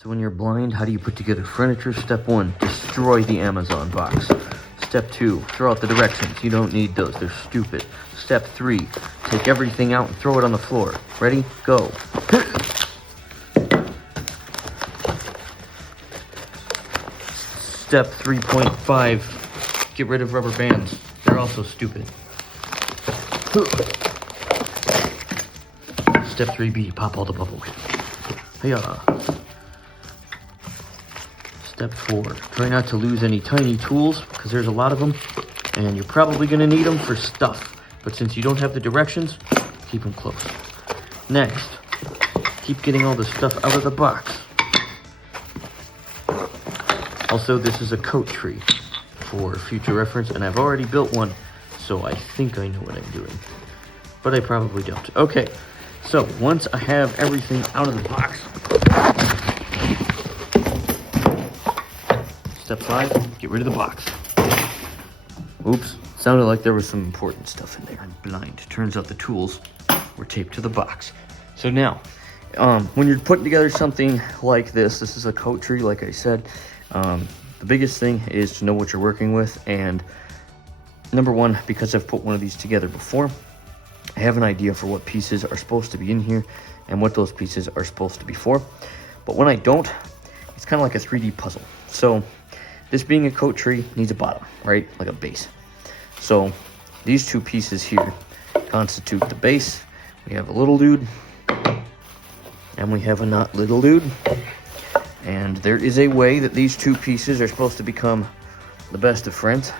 So when you're blind, how do you put together furniture? Step 1, destroy the Amazon box. Step 2, throw out the directions. You don't need those, they're stupid. Step 3, take everything out and throw it on the floor. Ready? Go. Step 3.5, get rid of rubber bands. They're also stupid. Step 3B, pop all the bubbles. Hiya. Step 4, try not to lose any tiny tools, because there's a lot of them, and you're probably going to need them for stuff. But since you don't have the directions, keep them close. Next, keep getting all the stuff out of the box. Also, this is a coat tree for future reference, and I've already built one, so I think I know what I'm doing. But I probably don't. Okay, so once I have everything out of the box, Step 5, get rid of the box. Oops, sounded like there was some important stuff in there. I'm blind. Turns out the tools were taped to the box. So now, when you're putting together something like this is a coat tree, like I said. The biggest thing is to know what you're working with, and number one, because I've put one of these together before, I have an idea for what pieces are supposed to be in here and what those pieces are supposed to be for. But when I don't, it's kind of like a 3D puzzle. So this being a coat tree needs a bottom, right? Like a base. So these two pieces here constitute the base. We have a little dude and we have a not little dude. And there is a way that these two pieces are supposed to become the best of friends.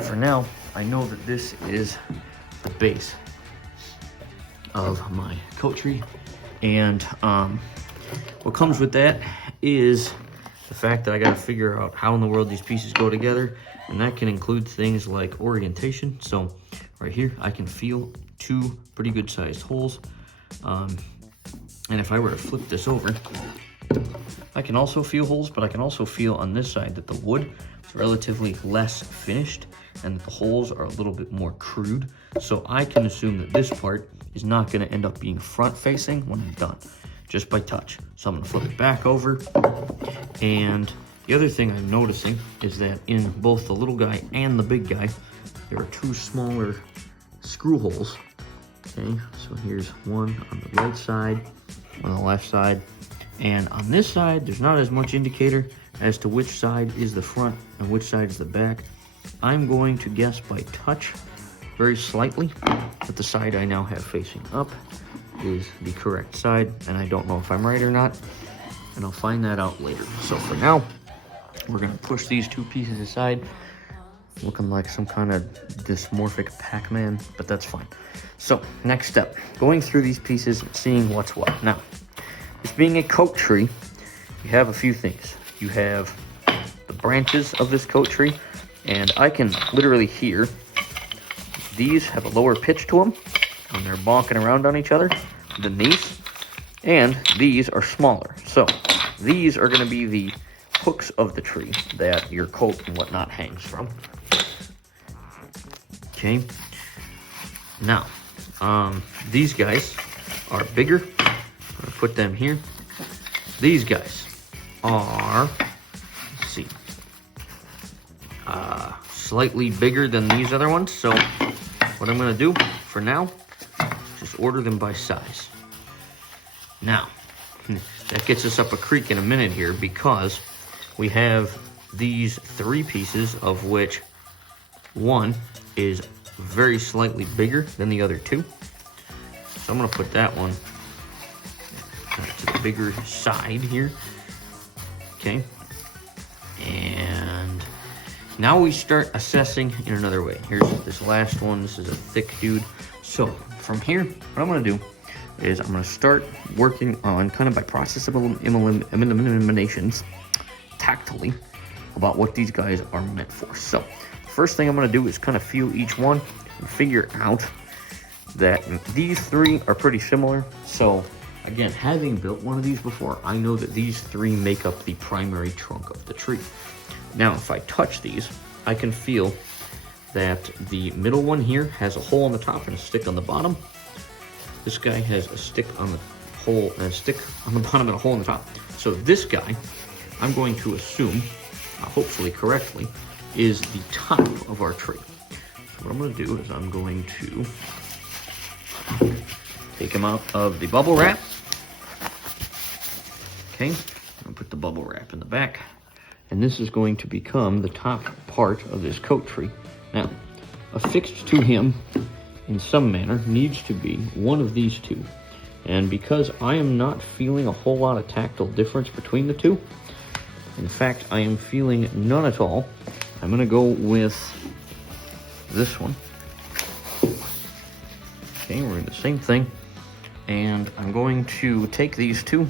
For now, I know that this is the base of my coat tree. And what comes with that is the fact that I got to figure out how in the world these pieces go together, and that can include things like orientation. So right here, I can feel two pretty good sized holes. And if I were to flip this over, I can also feel holes, but I can also feel on this side that the wood is relatively less finished and that the holes are a little bit more crude. So I can assume that this part is not going to end up being front facing when I'm done, just by touch. So I'm going to flip it back over. And the other thing I'm noticing is that in both the little guy and the big guy, there are two smaller screw holes. Okay, so here's one on the right side, one on the left side. And on this side, there's not as much indicator as to which side is the front and which side is the back. I'm going to guess by touch, very slightly, that the side I now have facing up is the correct side, and I don't know if I'm right or not, and I'll find that out later. So for now, we're gonna push these two pieces aside, looking like some kind of dysmorphic Pac-Man, but that's fine. So next step, going through these pieces and seeing what's what. Now, this being a coat tree, you have a few things. You have the branches of this coat tree, and I can literally hear these have a lower pitch to them, and they're bonking around on each other than these, and these are smaller. So these are going to be the hooks of the tree that your coat and whatnot hangs from. Okay, now these guys are bigger. I'm going to put them here. These guys are, let's see, slightly bigger than these other ones. So what I'm going to do for now, just order them by size. Now, that gets us up a creek in a minute here, because we have these three pieces, of which one is very slightly bigger than the other two. So I'm going to put that one to the bigger side here. Okay. And now we start assessing in another way. Here's this last one. This is a thick dude. So from here, what I'm going to do is I'm going to start working on, kind of by process of eliminations, tactily, about what these guys are meant for. So first thing I'm going to do is kind of feel each one and figure out that these three are pretty similar. So again, having built one of these before, I know that these three make up the primary trunk of the tree. Now, if I touch these, I can feel that the middle one here has a hole on the top and a stick on the bottom. This guy has a stick on the hole and a stick on the bottom and a hole on the top. So this guy, I'm going to assume, hopefully correctly, is the top of our tree. So what I'm going to do is I'm going to take him out of the bubble wrap. Okay, I'm going to put the bubble wrap in the back. And this is going to become the top part of this coat tree. Now, affixed to him in some manner needs to be one of these two. And because I am not feeling a whole lot of tactile difference between the two, in fact, I am feeling none at all, I'm going to go with this one. Okay, we're going to do the same thing. And I'm going to take these two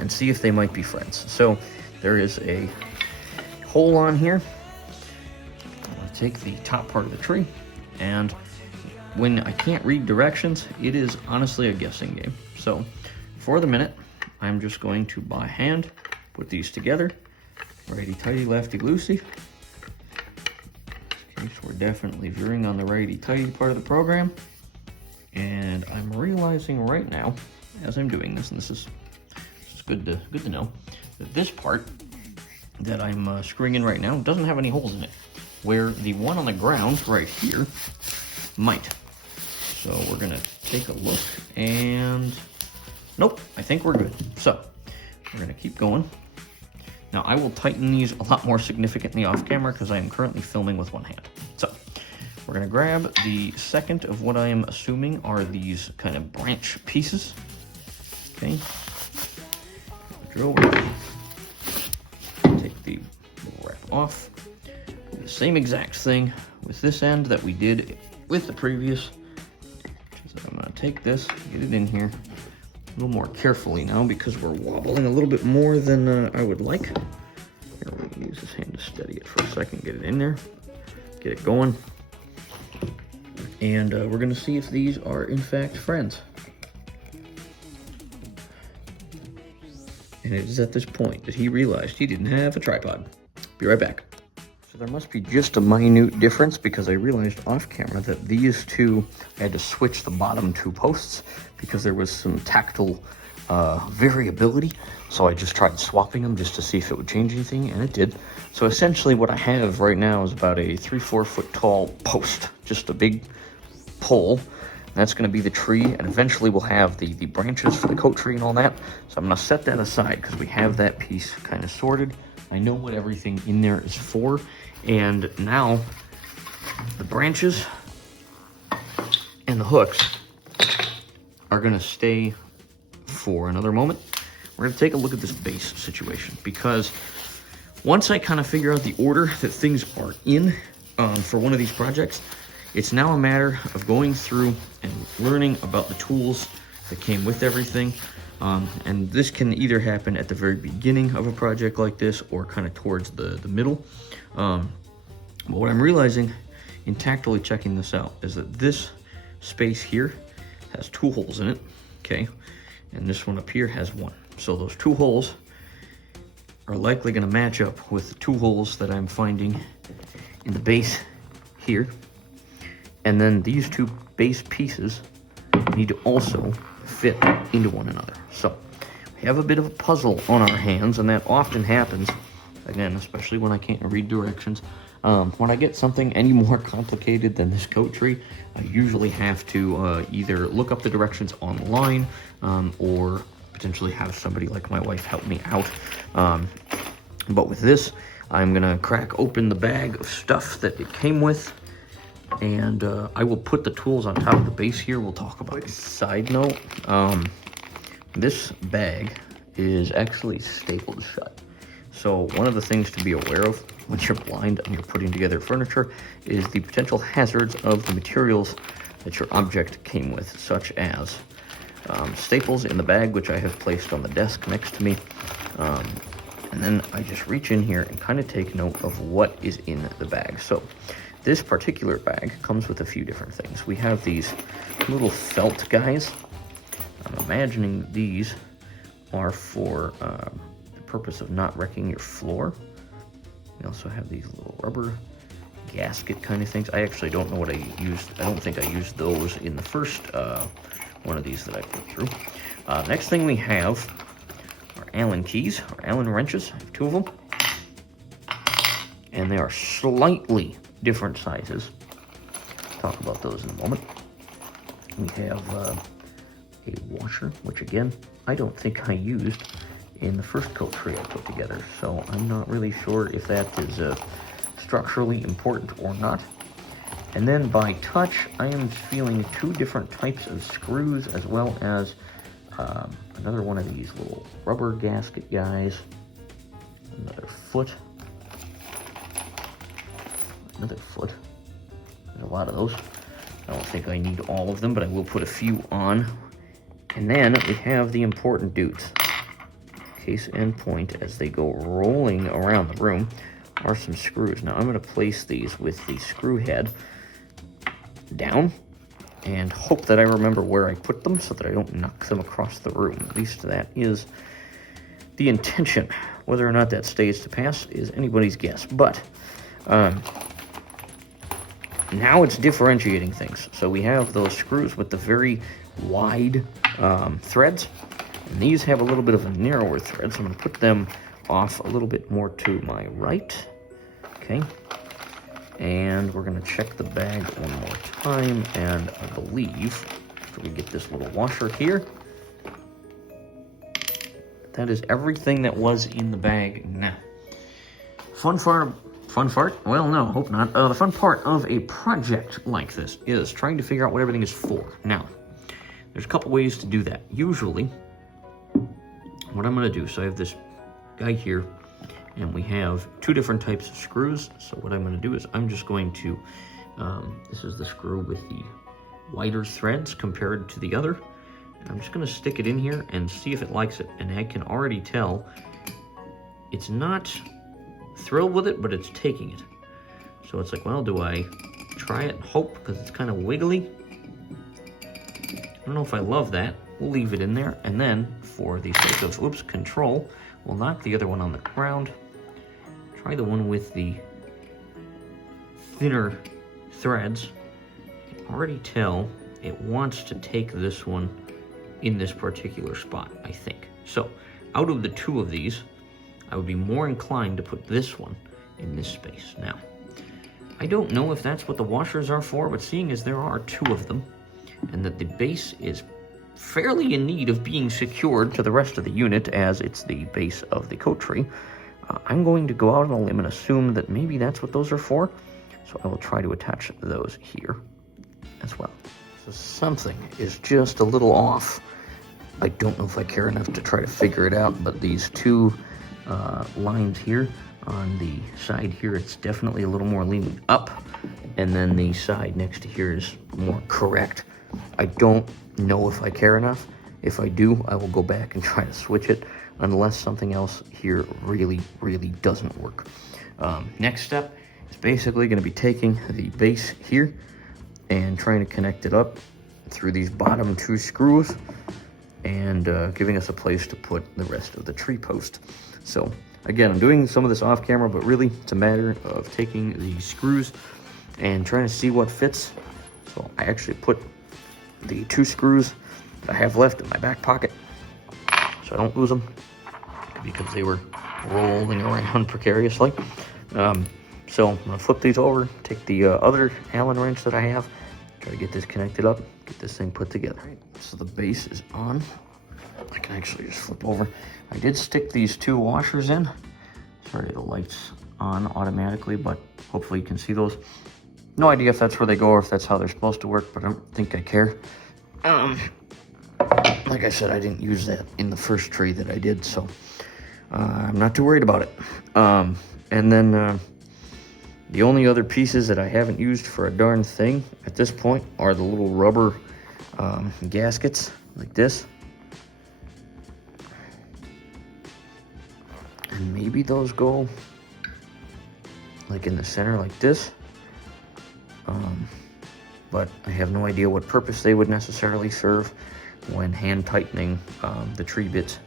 and see if they might be friends. So there is a hole on here. I'm going to take the top part of the tree, and when I can't read directions, it is honestly a guessing game. So for the minute, I'm just going to by hand put these together. Righty-tighty, lefty-loosey. Okay, so we're definitely veering on the righty-tighty part of the program. And I'm realizing right now, as I'm doing this, and this is good to know, that this part that I'm screwing in right now doesn't have any holes in it, where the one on the ground right here might. So we're gonna take a look, and nope, I think we're good. So we're gonna keep going. Now I will tighten these a lot more significantly off camera because I am currently filming with one hand. So we're gonna grab the second of what I am assuming are these kind of branch pieces. Okay, drill bit. Take the wrap off. Do the same exact thing with this end that we did with the previous. So I'm gonna take this, get it in here a little more carefully now because we're wobbling a little bit more than I would like. Here, we're gonna use this hand to steady it for a second, get it in there, get it going. And we're gonna see if these are in fact friends. And it is at this point that he realized he didn't have a tripod. Be right back. So there must be just a minute difference because I realized off camera that these two, I had to switch the bottom two posts because there was some tactile variability. So I just tried swapping them just to see if it would change anything, and it did. So essentially what I have right now is about a 3-4 foot tall post, just a big pole. That's going to be the tree, and eventually we'll have the branches for the coat tree and all that. So I'm going to set that aside because we have that piece kind of sorted. I know what everything in there is for, and now the branches and the hooks are going to stay for another moment. We're going to take a look at this base situation because once I kind of figure out the order that things are in for one of these projects, it's now a matter of going through and learning about the tools that came with everything. And this can either happen at the very beginning of a project like this or kind of towards the middle. But what I'm realizing in tactily checking this out is that this space here has 2 holes in it, okay? And this one up here has 1. So those 2 holes are likely gonna match up with the 2 holes that I'm finding in the base here. And then these 2 base pieces need to also fit into one another. So we have a bit of a puzzle on our hands, and that often happens, again, especially when I can't read directions. When I get something any more complicated than this coat tree, I usually have to either look up the directions online or potentially have somebody like my wife help me out. But with this, I'm gonna crack open the bag of stuff that it came with, and I will put the tools on top of the base here. We'll talk about it. Side note, this bag is actually stapled shut. So one of the things to be aware of when you're blind and you're putting together furniture is the potential hazards of the materials that your object came with, such as staples in the bag, which I have placed on the desk next to me. And then I just reach in here and kind of take note of what is in the bag. So this particular bag comes with a few different things. We have these little felt guys. I'm imagining these are for the purpose of not wrecking your floor. We also have these little rubber gasket kind of things. I actually don't know what I used. I don't think I used those in the first one of these that I put through. Next thing we have are Allen keys, or Allen wrenches. I have 2 of them. And they are slightly different sizes. Talk about those in a moment. We have a washer, which again, I don't think I used in the first coat tree I put together, so I'm not really sure if that is structurally important or not. And then by touch, I am feeling 2 different types of screws, as well as another one of these little rubber gasket guys, another foot, There's a lot of those. I don't think I need all of them, but I will put a few on. And then we have the important dudes. Case and point, as they go rolling around the room, are some screws. Now I'm going to place these with the screw head down and hope that I remember where I put them so that I don't knock them across the room. At least that is the intention. Whether or not that stays to pass is anybody's guess. But now it's differentiating things. So we have those screws with the very wide threads, and these have a little bit of a narrower thread, so I'm going to put them off a little bit more to my right. Okay, and we're going to check the bag one more time, and I believe after we get this little washer here, that is everything that was in the bag now. Fun fart? Well, no, hope not. The fun part of a project like this is trying to figure out what everything is for. Now, there's a couple ways to do that. Usually, what I'm going to do, so I have this guy here, and we have 2 different types of screws. So what I'm going to do is I'm just going to, this is the screw with the wider threads compared to the other. And I'm just going to stick it in here and see if it likes it. And I can already tell it's not thrilled with it, but it's taking it. So it's like, well, do I try it and hope, because it's kind of wiggly? I don't know if I love that. We'll leave it in there, and then for the sake of control, we'll knock the other one on the ground. Try the one with the thinner threads. I can already tell it wants to take this one in this particular spot, I think. So out of the 2 of these, I would be more inclined to put this one in this space. Now, I don't know if that's what the washers are for, but seeing as there are 2 of them, and that the base is fairly in need of being secured to the rest of the unit, as it's the base of the coat tree, I'm going to go out on a limb and assume that maybe that's what those are for. So I will try to attach those here as well. So something is just a little off. I don't know if I care enough to try to figure it out, but these 2 lines here on the side here, it's definitely a little more leaning up, and then the side next to here is more correct. I don't know if I care enough. If I do, I will go back and try to switch it, unless something else here really doesn't work. Next step is basically going to be taking the base here and trying to connect it up through these bottom 2 screws, and giving us a place to put the rest of the tree post. So again, I'm doing some of this off camera, but really it's a matter of taking the screws and trying to see what fits. So I actually put the 2 screws that I have left in my back pocket so I don't lose them, because they were rolling around precariously. So I'm gonna flip these over, take the other Allen wrench that I have, try to get this connected up, get this thing put together. Right, so the base is on. I can actually just flip over. I did stick these 2 washers in. Sorry, the light's on automatically, but hopefully you can see those. No idea if that's where they go or if that's how they're supposed to work, but I don't think I care. Like I said, I didn't use that in the first tree that I did, so I'm not too worried about it. And then the only other pieces that I haven't used for a darn thing at this point are the little rubber gaskets like this. And maybe those go like in the center like this. But I have no idea what purpose they would necessarily serve when hand tightening the tree bits.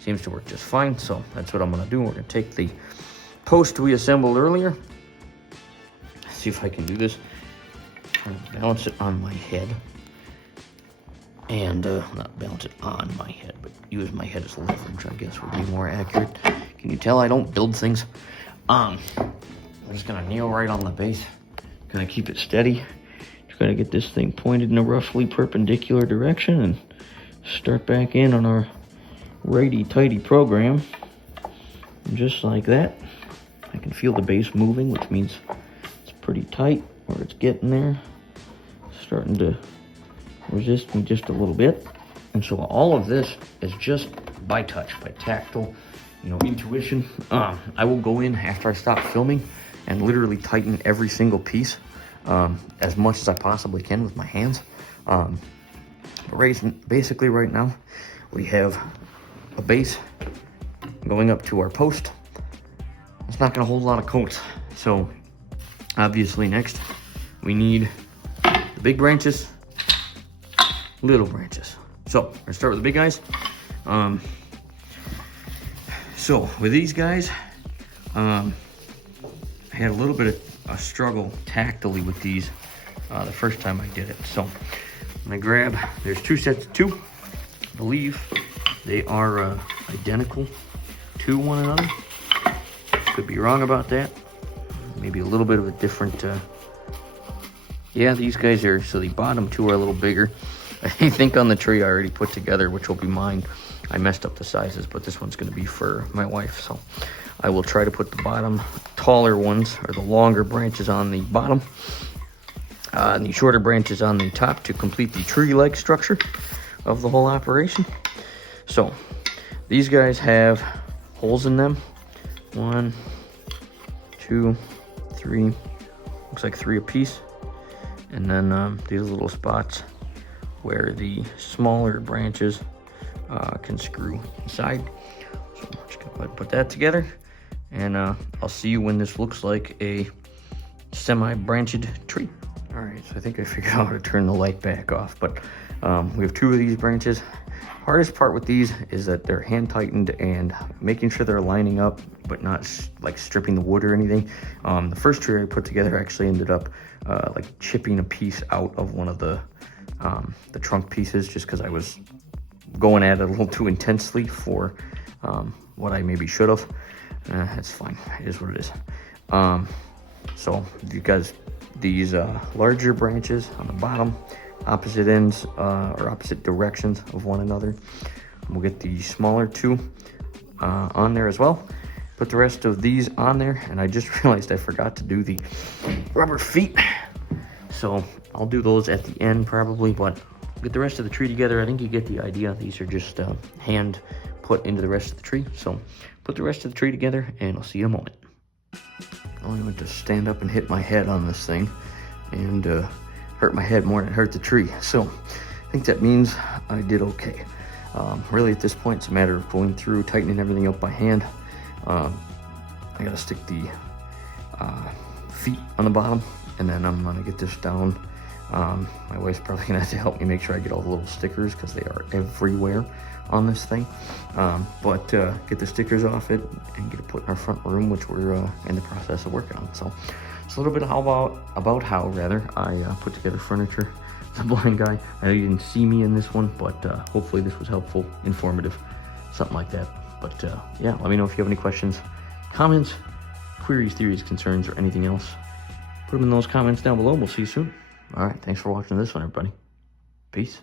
Seems to work just fine, so that's what I'm gonna do. We're gonna take the post we assembled earlier. See if I can do this. Try to balance it on my head. And not balance it on my head, but use my head as leverage, I guess would be more accurate. Can you tell I don't build things? I'm just gonna kneel right on the base. Gonna keep it steady. Just gotta get this thing pointed in a roughly perpendicular direction and start back in on our righty-tighty program. And just like that, I can feel the base moving, which means it's pretty tight, or it's getting there. Starting to resist me just a little bit. And so all of this is just by touch, by tactile, intuition. I will go in after I stop filming and literally tighten every single piece as much as I possibly can with my hands. But basically right now, we have a base going up to our post. It's not gonna hold a lot of coats. So obviously next, we need the big branches, little branches. So we're gonna start with the big guys. So with these guys, I had a little bit of a struggle tactily with these the first time I did it. So I'm gonna grab, there's two sets of two. I believe they are identical to one another. Could be wrong about that. Maybe a little bit of a different, yeah, these guys are, so the bottom two are a little bigger. I think on the tree I already put together, which will be mine. I messed up the sizes, but this one's gonna be for my wife. So I will try to put the bottom taller ones, or the longer branches on the bottom, and the shorter branches on the top to complete the tree-like structure of the whole operation. So these guys have holes in them. 1, 2, 3, looks like 3 apiece. And then these little spots where the smaller branches can screw inside. So I'm just gonna put that together, and I'll see you when this looks like a semi-branched tree. All right, so I think I figured out how to turn the light back off, but we have 2 of these branches. Hardest part with these is that they're hand tightened and making sure they're lining up, but not like stripping the wood or anything. The first tree I put together actually ended up like chipping a piece out of one of the trunk pieces, just because I was going at it a little too intensely for what I maybe should have. That's fine, it is what it is. So because these larger branches on the bottom, opposite ends or opposite directions of one another, we'll get the smaller 2 on there as well. Put the rest of these on there, and I just realized I forgot to do the rubber feet, so I'll do those at the end probably, but get the rest of the tree together. I think you get the idea. These are just hand put into the rest of the tree. So put the rest of the tree together, and I'll see you in a moment. I only went to stand up and hit my head on this thing, and hurt my head more than it hurt the tree. So I think that means I did okay. Really at this point, it's a matter of going through, tightening everything up by hand. I gotta stick the feet on the bottom, and then I'm gonna get this down. My wife's probably gonna have to help me make sure I get all the little stickers, because they are everywhere on this thing. But get the stickers off it and get it put in our front room, which we're in the process of working on. So it's a little bit about how I put together furniture. The blind guy. I know you didn't see me in this one, but hopefully this was helpful, informative, something like that. But yeah, let me know if you have any questions, comments, queries, theories, concerns, or anything else. Put them in those comments down below. We'll see you soon. All right, thanks for watching this one, everybody. Peace.